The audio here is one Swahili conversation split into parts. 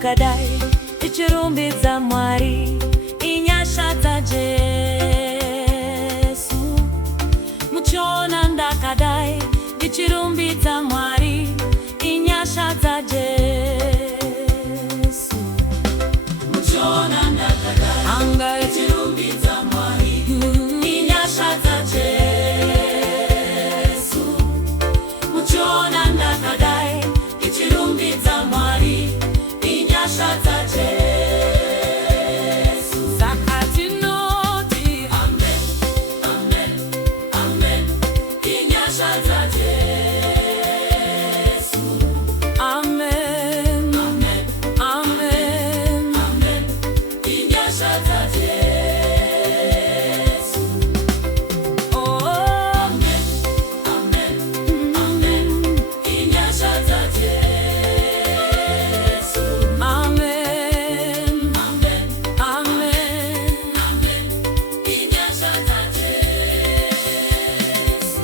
ndakadai ndichirumbidza Mwari. Inyasha dzaJesu. Muchiona ndakadai ndichirumbidza Mwari. Inyasha dzaJesu. Muchiona ndakadai Anga ndichirumbidza Mwari. Inyasha dzaJesu. Muchiona ndakadai ndichirumbidza Mwari. Inyasha dzaJesu. Sakatinoti Amen, amen, amen. Inyasha dzaJesu. Amen, Amen, amen. amen. Inyasha dzaJesu. Oh, Amen, amen, amen. Inyasha dzaJesu. amen, Amen, amen. amen. Inyasha dzaJesu.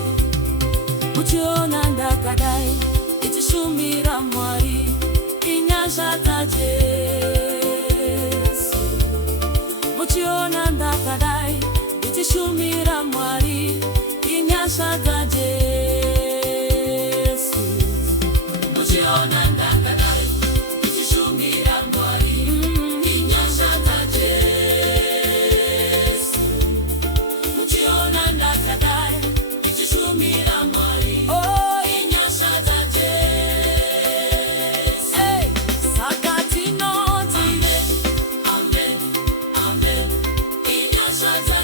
Muchiona ndakadai ndichishumira Mwari. Inyasha dzaJesu. Muchiona ndakadai ndichishumira Mwari. Inyasha dzaJesu. Muchiona ndakadai ndichishumira Mwari. Inyasha dzaJesu. Muchiona ndakadai ndichishumira Mwari. Oh, Inyasha dzaJesu. hey, sakatinoti Amen, amen, amen. Inyasha dzaJesu.